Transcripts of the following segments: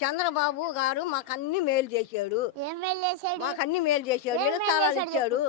చంద్రబాబు గారు మాకు అన్ని మేలు చేశాడు. ఏం మేలు చేసాడు మాకు అన్ని మేలు చేశాడు. ఏం ఇళ్ళ మేలు తాళాలు చేశాడు? ఇచ్చాడు.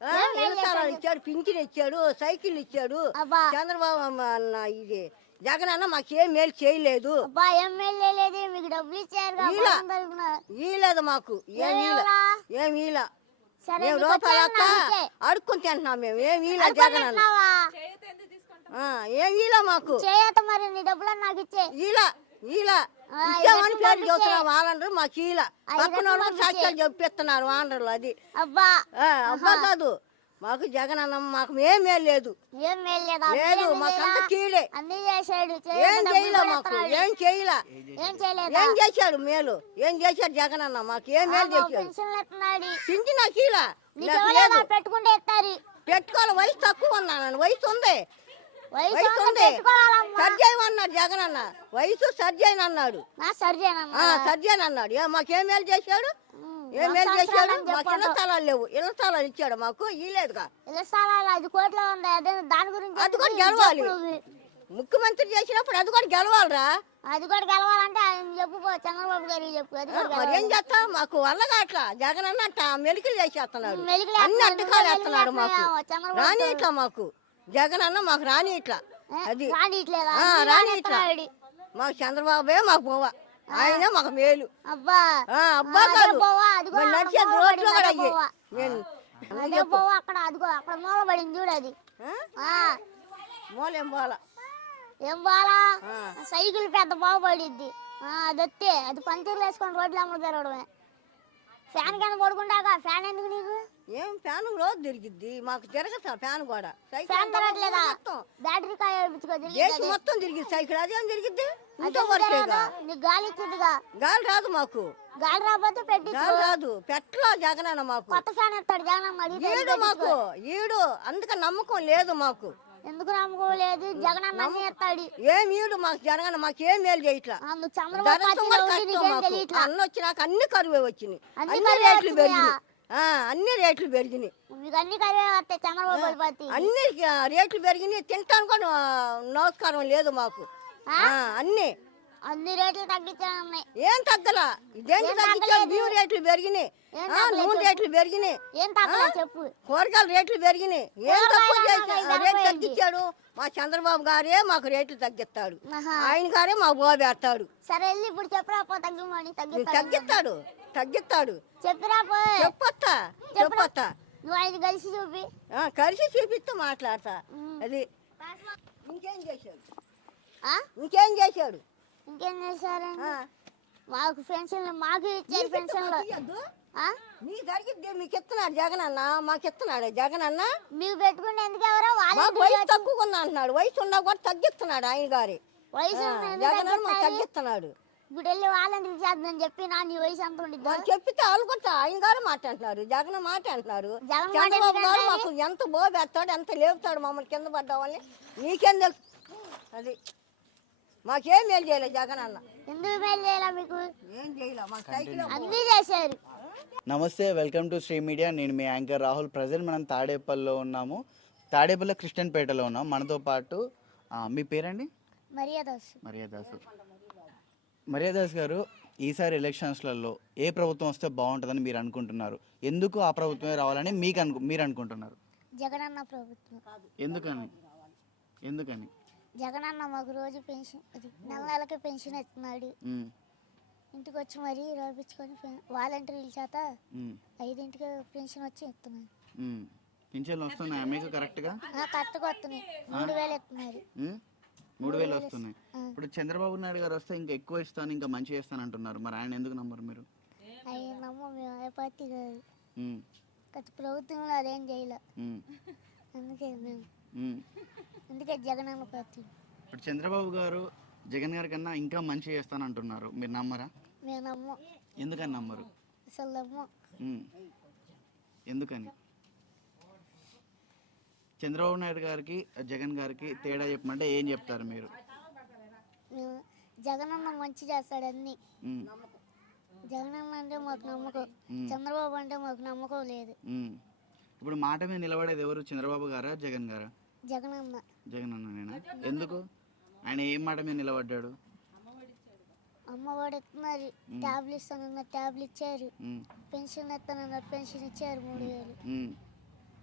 ఆ, ఏం మేలు ఇళ్ళ తాళాలు చేశాడు? ఇచ్చాడు పింఛన్ ఇచ్చాడు సైకిల్ ఇచ్చాడు. అబ్బా. చంద్రబాబు అన్న ఇది జగన్ అన్న మాకు ఏం మేలు చేయలేదు? మీకు ఇలా. ఏం? ఏం మేము. అడుక్కొని తింటున్నాం మేము. ఏం జగన్ అన్న? ఏం ఈల మాకు? చేయత ఆ, ఇచ్చామని పేరు చెబుతున్నారు వాళ్ళందరూ మాకు ఆ, పక్కన సాక్ష్యాలు చెప్పిస్తున్నారు వానరులు అది. అబ్బా. కాదు. మాకు జగన్ అన్న మాకు ఏం మేలు లేదు లేదా మాకంతా చేయత ఏం చేయలే మాకు. ఏం చేయలే. ఏం చేశాడు మేలు? ఏం చేశాడు జగన్ అన్న? మాకు ఏం మేలు చేశాడు? పింఛన్ నాకు ఇలా ఎత్తారు. పెట్టుకోవాలి. వయసు తక్కువ ఉన్నాను వయసు ఉంది. వయసు ఉంది. అన్నాడు జగన్ అన్న. వయసు సర్జైన్ అన్నాడు. నా సర్జేనమ్మా ఆ సర్జైన్ అన్నాడు. ఏ మాకేం మేలు చేశాడు? ఏం మేలు చేశాడు? మాకు ఇళ్ళ స్థలాలు లేవు. ఇళ్ళ స్థలాలు ఇచ్చాడు మాకు. ఇలేదుగా ఇళ్ళ స్థలాలు ఐదు కోట్లు ఉంది అదే దాని గురించి అది కూడా గెలవాలి. ముఖ్యమంత్రి చేసినప్పుడు అది కూడా గెలవాలిరా. అది కూడా గెలవాలంటే ఆయన చెప్పు చంద్రబాబు గారికి చెప్పు. అది మరి ఏం. చేస్తాం మాకు వల్ల కాట్లా జగన్ అన్న మెలికలు చేసేస్తున్నాడు. అన్ని అడ్డకాలు వేస్తున్నాడు మాకు. రాని ఇట్లా మాకు. జగన్ అన్న మాకు రాని ఇట్లా. ఏ, అది రాని ఇట్లా. మాకు చంద్రబాబే మాకు పోవా ఆయన మాకు మేలు. అబ్బా. అబ్బా కాదు. నడిచే రోడ్లు పడింది, కూడా అదే అయ్యి. నేను అక్కడ అదిగో అక్కడ మూల పడింది చూడు అది. మూలేం ఏం బాలా ఆ. సైకిల్ పెద్ద బాగుపడిద్ది అది వస్తే అది పంచర్లు వేసుకొని రోడ్లు అమ్ముడు తిరగడమే ఫ్యాన్ కింద పడుకుంటాక ఫ్యాన్ ఎందుకు ఏం ఫ్యాన్ రోజు తిరిగిద్ది. మాకు తిరగదు ఫ్యాన్ కూడా. సైకిల్ మొత్తం. బ్యాటరీ మొత్తం తిరిగిద్ది. సైకిల్ అదేం తిరిగిద్ది? ఇంట్లో గాలి గాలి రాదు మాకు. గాలి రాకపోతే పెట్టి గాలి రాదు. పెట్లా జగనన్న మాకు. కొత్త ఫ్యాన్ ఎత్తాడు జగన్ ఈడు మాకు. ఈడు అందుకే నమ్మకం లేదు మాకు. ఎందుకు నమ్ముకోలేదు జగన్ అన్న ఎత్తాడు. ఏం ఈడు మాకు జగనన్న మాకు ఏం మేలు చేయట్లా? అన్న వచ్చినాక అన్ని కరువే వచ్చినాయి. అన్ని రేట్లు? పెరిగినాయి. అన్ని రేట్లు పెరిగినాయి. అన్ని వస్తాయి చంద్రబాబు రేట్లు పెరిగినాయి. తింటాను కూడా నమస్కారం లేదు మాకు. అన్ని. అన్ని రేట్లు తగ్గించాయి ఏం తగ్గలా? తగ్గించారు తగ్గలేదు? బియ్యం రేట్లు పెరిగినాయి. నూనె రేట్లు పెరిగినాయి. చెప్పు. కూరగాయల రేట్లు పెరిగినాయి. ఏం తక్కువ రేట్లు. తగ్గించాడు. మా చంద్రబాబు గారే మాకు రేట్లు తగ్గిస్తాడు. ఆయన గారే మాకు పోబెడతాడు సరే ఇప్పుడు చెప్పురా తగ్గిస్తాడు. తగ్గిస్తాడు. చెప్పిరా చెప్పొస్తా చెప్పొస్తా నువ్వు ఆయన కలిసి చూపి. కలిసి చూపిస్తూ మాట్లాడతా. అది ఇంకేం చేశాడు? ఇంకేం చేశాడు? ఇంకేం చేశారండి ఆ, మాకు పెన్షన్లు మాకు ఇచ్చారు నీకు పెన్షన్లు. మాకు ఇయ్యొద్దు? ఆ? నీ జరిగిద్ది మీకు ఇస్తున్నాడు జగన్ అన్న మాకు ఇస్తున్నాడు జగన్ అన్న మీకు పెట్టుకుంటే ఎందుకు ఎవరో వయసు తక్కువ అంటున్నాడు వయసు ఉన్నా కూడా తగ్గిస్తున్నాడు ఆయన గారి. వయసు జగన్ అన్న? తగ్గిస్తున్నాడు. ఇప్పుడు వెళ్ళి వాళ్ళని చేద్దాం చెప్పి నా నీ వయసు ఎంత ఉండిద్దా? వాళ్ళు చెప్పితే వాళ్ళు కూడా ఆయన గారు మాట అంటున్నారు జగన్ మాట అంటున్నారు. జగన్ మాట చంద్రబాబు గారు మాకు ఎంత బోబెత్తాడు ఎంత లేపుతాడు మమ్మల్ని కింద పడ్డామని నీకేం తెలుసు? అది మాకేం మేలు చేయలేదు జగన్ అన్న. ఎందుకు మేలు చేయాలా మీకు? ఏం చేయలే మాకు సైకిల్ అన్నీ చేశారు. నమస్తే వెల్కమ్ టు శ్రీ మీడియా. నేను మీ యాంకర్ రాహుల్. ప్రజెంట్ మనం తాడేపల్లిలో ఉన్నాము. తాడేపల్లి క్రిస్టియన్పేటలో ఉన్నాం. మనతో పాటు ఆ, మీ పేరండి? మర్యాద మర్యాదాసు మర్యాదాస్ గారు ఈసారి ఎలక్షన్స్లలో ఏ ప్రభుత్వం వస్తే బాగుంటుందని మీరు అనుకుంటున్నారు? ఎందుకు ఆ ప్రభుత్వమే రావాలని మీకు అనుకు మీరు అనుకుంటున్నారు? జగనన్న ప్రభుత్వం. ఎందుకని? ఎందుకని? జగనన్న మాకు రోజు పెన్షన్ ఇది నెల నెలకి పెన్షన్ ఇస్తున్నాడు. ఉమ్, ఇంటికి వచ్చి మరీ రాపించుకొని వాలంటీర్ల చేత ఉమ్, ఐదింటికి పెన్షన్ వచ్చి ఇస్తున్నాడు. ఉమ్. పింఛన్లు వస్తున్నాయా మీకు కరెక్ట్గా? ఆ, కరెక్ట్గా వస్తున్నాయి. మూడు వేలు ఇస్తున్నారు. ఉమ్? మూడు వేలు వస్తున్నాయి. ఇప్పుడు చంద్రబాబు నాయుడు గారు వస్తే ఇంకా ఎక్కువ ఇస్తాను ఇంకా మంచి చేస్తాను అంటున్నారు మరి ఆయన ఎందుకు నమ్మరు మీరు? నమ్మ మేము. ఏ పార్టీ కాదు. ఉమ్, గత ప్రభుత్వంలో అదేం చేయలే. ఉమ్, అందుకే మేము. ఉమ్. అందుకే జగనన్న పార్టీ. ఇప్పుడు చంద్రబాబు గారు జగన్ గారి కన్నా ఇంకా మంచి చేస్తాను అంటున్నారు మీరు నమ్మరా? మేము నమ్మం. ఎందుకని నమ్మరు? అసలు నమ్మం. ఉమ్. ఎందుకని? చంద్రబాబు నాయుడు గారికి జగన్ గారికి తేడా చెప్పమంటే ఏం చెప్తారు మీరు? జగనన్న మంచి చేస్తాడు అన్ని జగనన్న అంటే మాకు నమ్మకం. చంద్రబాబు అంటే మాకు నమ్మకం లేదు. ఇప్పుడు మాట మీద నిలబడేది ఎవరు? చంద్రబాబు గారా జగన్ గారా? జగనన్న. జగన్ అన్ననేనా ఎందుకు? ఆయన ఏం మాట మీద నిలబడ్డాడు? అమ్మ వాడు ఇస్తున్నారు ట్యాబ్లు ఇస్తానన్నారు ట్యాబ్లు ఇచ్చారు. పెన్షన్ ఇస్తానన్నారు పెన్షన్ ఇచ్చారు మూడు వేలు.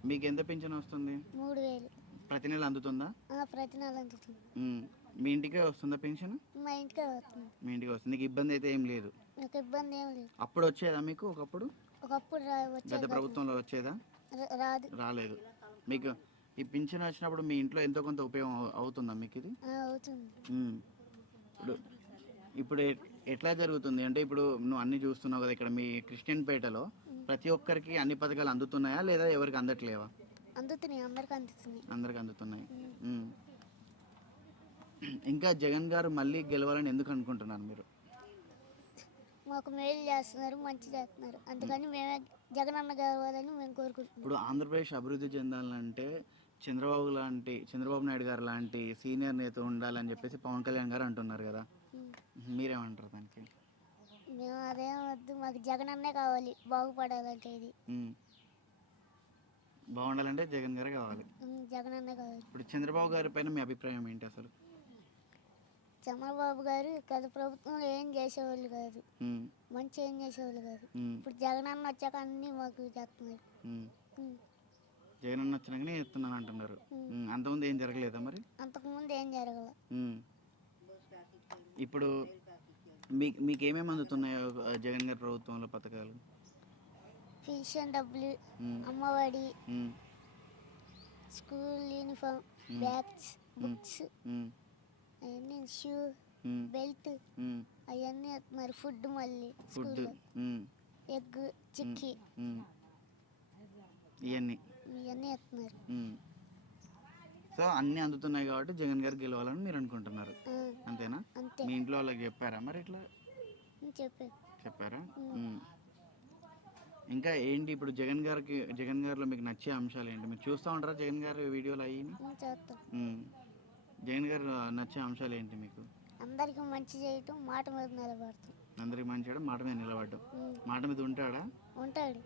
మీకు ఎంత పింఛన్ వస్తుంది? మూడు వేలు ప్రతి నెల అందుతుందా? ఆ, ప్రతి నెల అందుతుంది. ఉమ్. మీ ఇంటికే వస్తుందా పెన్షన్ మా ఇంటికే వస్తుంది. మీ ఇంటికి వస్తుంది. నీకు ఇబ్బంది అయితే ఏం లేదు? నాకు ఇబ్బంది ఏం లేదు. అప్పుడు వచ్చేదా మీకు ఒకప్పుడు? ఒకప్పుడు రా గత. ప్రభుత్వంలో వచ్చేదా? ర- రాదు. రాలేదు. మీకు ఈ పింఛన్ వచ్చినప్పుడు మీ ఇంట్లో ఎంతో కొంత ఉపయోగం అవు- అవుతుందా మీకు ఇది? ఆ, అవుతుంది. ఉమ్. ఇప్పుడు ఇప్పుడు ఎ- ఎట్లా జరుగుతుంది? అంటే ఇప్పుడు నువ్వు అన్ని చూస్తున్నావు కదా ఇక్కడ మీ క్రిస్టియన్ పేటలో ప్రతి ఒక్కరికి అన్ని పథకాలు అందుతున్నాయా? లేదా ఎవరికి అందట్లేవా? అందుతున్నాయి అందరికి అందుతున్నాయి. అందరికి అందుతున్నాయి. ఉమ్. ఇంకా జగన్ గారు మళ్ళీ గెలవాలని ఎందుకు అనుకుంటున్నారు మీరు? మాకు మేలు చేస్తున్నారు మంచి చేస్తున్నారు. అందుకని మేమే. జగనన్న కావాలని మేము కోరుకుంటున్నాం. ఇప్పుడు ఆంధ్రప్రదేశ్ అభివృద్ధి చెందాలంటే చంద్రబాబు లాంటి చంద్రబాబు నాయుడు గారు లాంటి సీనియర్ నేత ఉండాలని చెప్పేసి పవన్ కళ్యాణ్ గారు అంటున్నారు కదా. మీరేమంటారు? మేము అదేం వద్దు. మాకు జగనన్నే కావాలి. బాగుపడాలంటే ఇది. ఉమ్. బాగుండాలంటే జగన్ గారు కావాలి. ఉమ్, జగనన్నే కావాలి. ఇప్పుడు చంద్రబాబు గారి పైన మీ అభిప్రాయం ఏంటి అసలు? చంద్రబాబు గారు గత ప్రభుత్వంలో ఏం చేసేవాళ్ళు కాదు. ఉమ్, మంచి ఏం చేసేవాళ్ళు కాదు. ఉమ్, ఇప్పుడు జగనన్న వచ్చాక అన్నీ మాకు చేస్తున్నారు ఉమ్. ఉమ్. జగన్ అన్న వచ్చినాకనే ఎత్తున్నాను అంటున్నారు. ఉమ్, అంతకుముందు ఏం జరగలేదా మరి? అంతకుముందు ఏం జరగల. ఉమ్. ఇప్పుడు మీకు మీకు ఏమేమి అందుతున్నాయో జగన్ గారి ప్రభుత్వంలో పథకాలు? పెన్షన్ డబ్బులు Ammavodi school uniform bags books అవన్నీ షూ బెల్ట్. అవన్నీ మరి ఫుడ్ మళ్ళీ ఫుడ్ ఎగ్ చిక్కీ. ఇవన్నీ ఇవన్నీ ఎత్తున్నారు. సో అన్నీ అందుతున్నాయి కాబట్టి జగన్ గారు గెలవాలని మీరు అనుకుంటున్నారు. అంతేనా? అంతే. మీ ఇంట్లో వాళ్ళకి చెప్పారా మరి ఇట్లా? చెప్పారా. ఇంకా ఏంటి ఇప్పుడు జగన్ గారికి జగన్ గారిలో మీకు నచ్చే అంశాలు ఏంటి? మీరు చూస్తూ ఉంటారా జగన్ గారి వీడియోలు అయ్యి జగన్ గారు నచ్చే అంశాలు ఏంటి మీకు? అందరికీ మంచి చేయటం మాట మీద నిలబడతాం అందరికి మంచిగా మాట మీద నిలబడ్డం. ఉమ్, మాట మీద ఉంటాడా? ఉంటాడు.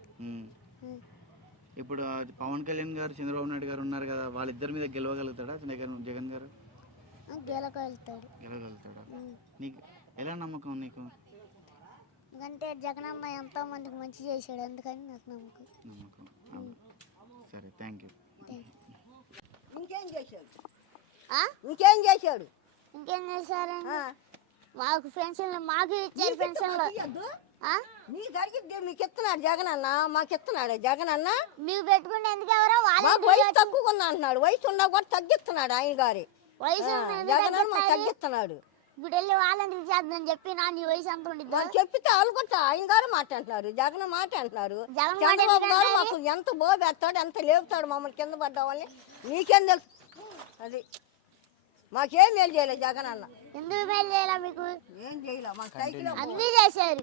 ఇప్పుడు పవన్ కళ్యాణ్ గారు చంద్రబాబు నాయుడు గారు ఉన్నారు కదా వాళ్ళిద్దరి మీద గెలవగలుగుతాడా? జగన్ జగన్ గారు? గెలవగలుగుతాడా. ఉమ్, నీకు ఎలా నమ్మకం నీకు? ఎందుకంటే జగనన్న ఎంతో మందికి మంచి చేశాడు అందుకని నాకు నమ్మకం. నమ్మకం. సరే థ్యాంక్ యూ. ఇంకేం చేశాడు? ఇంకేం చేశాడు? ఇంకేం చేశారండి? ఆ, మాకు పెన్షన్లు మాకు ఇచ్చారు పెన్షన్లు. నీకు అడిగిద్దే మీకు ఇస్తున్నాడు జగన్ అన్న మాకు ఇస్తున్నాడు జగన్ అన్న మీకు పెట్టుకుంటే ఎందుకు ఎవరో మాకు వయసు తక్కువ ఉంది అంటున్నాడు. వయసు ఉన్నా కూడా తగ్గిస్తున్నాడు ఆయన గారి. వయసు జగన్ అన్న మాకు? తగ్గిస్తున్నాడు. ఇప్పుడు వెళ్ళి వాళ్ళని చేద్దాం చెప్పి నా నీ వయసు ఎంత ఉండిద్దా? వాళ్ళు చెప్పితే వాళ్ళు కూడా ఆయన గారు మాట అంటున్నారు. జగన్ మాట అంటున్నారు. చంద్రబాబు గారు మాకు ఎంత బోబెత్తాడు ఎంత లేపుతాడు మమ్మల్ని కింద పడ్డామని నీకేం తెలుసు? అది మాకేం మేలు చేయలేదు జగన్ అన్న ఎందుకు మేలు చేయాలా మీకు? ఏం చేయలే? మాకు సైకిల్ అన్నీ చేశారు.